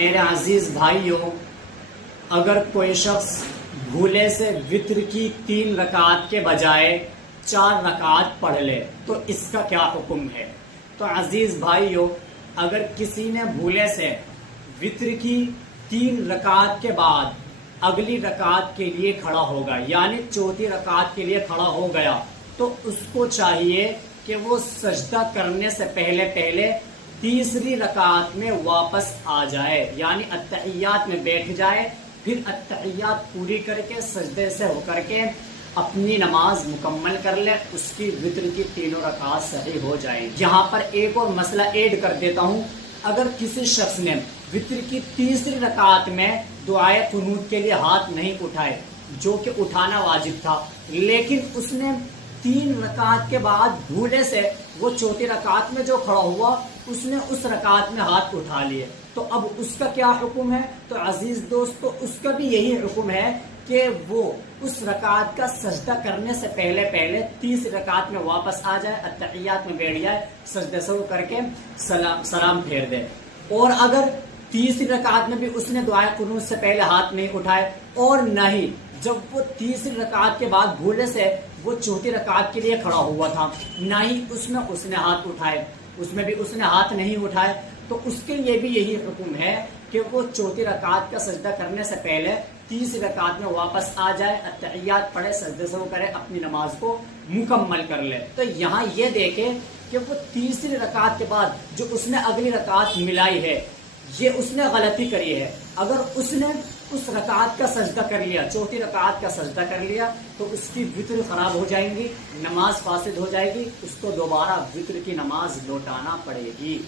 میرے عزیز بھائیوں، اگر کوئی شخص بھولے سے وتر کی 3 رکعت کے بجائے 4 رکعت پڑھ لے تو اس کا کیا حکم ہے؟ تو عزیز بھائیوں، اگر کسی نے بھولے سے وتر کی 3 رکعت کے بعد اگلی رکعت کے لیے کھڑا ہوگا، یعنی چوتھی رکعت کے لیے کھڑا ہو گیا، تو اس کو چاہیے کہ وہ سجدہ کرنے سے پہلے تیسری رکعت میں واپس آ جائے، یعنی اتحیات میں بیٹھ جائے، پھر اتحیات پوری کر کے سجدے سے ہو کر کے اپنی نماز مکمل کر لے، اس کی وتر کی 3 رکعت صحیح ہو جائیں۔ یہاں پر ایک اور مسئلہ ایڈ کر دیتا ہوں، اگر کسی شخص نے وتر کی تیسری رکعت میں دعائے قنوت کے لیے ہاتھ نہیں اٹھائے، جو کہ اٹھانا واجب تھا، لیکن اس نے 3 رکعت کے بعد بھولے سے وہ چوتھی رکعت میں جو کھڑا ہوا اس نے اس رکعت میں ہاتھ اٹھا لیے، تو اب اس کا کیا حکم ہے؟ تو عزیز دوستو، اس کا بھی یہی حکم ہے کہ وہ اس رکعت کا سجدہ کرنے سے پہلے تیسری رکعت میں واپس آ جائے، اتحیات میں بیٹھ جائے، سجدے سے کر کے سلام پھیر دے۔ اور اگر تیسری رکعت میں بھی اس نے دعائے قنوت سے پہلے ہاتھ نہیں اٹھائے، اور نہ ہی جب وہ تیسری رکعت کے بعد بھولے سے وہ چوتھی رکعت کے لیے کھڑا ہوا تھا، نہ ہی اس نے ہاتھ اٹھائے، اس میں بھی اس نے ہاتھ نہیں اٹھائے، تو اس کے لیے بھی یہی حکم ہے کہ وہ چوتھی رکعت کا سجدہ کرنے سے پہلے تیسری رکعت میں واپس آ جائے، اتحیات پڑھے، سجدے سے کرے، اپنی نماز کو مکمل کر لے۔ تو یہاں یہ دیکھے کہ وہ تیسری رکعت کے بعد جو اس نے اگلی رکعت ملائی ہے، یہ اس نے غلطی کری ہے۔ اگر اس نے اس رکعت کا سجدہ کر لیا، چوتھی رکعت کا سجدہ کر لیا، تو اس کی وتر خراب ہو جائیں گی، نماز فاسد ہو جائے گی، اس کو دوبارہ وتر کی نماز لوٹانا پڑے گی۔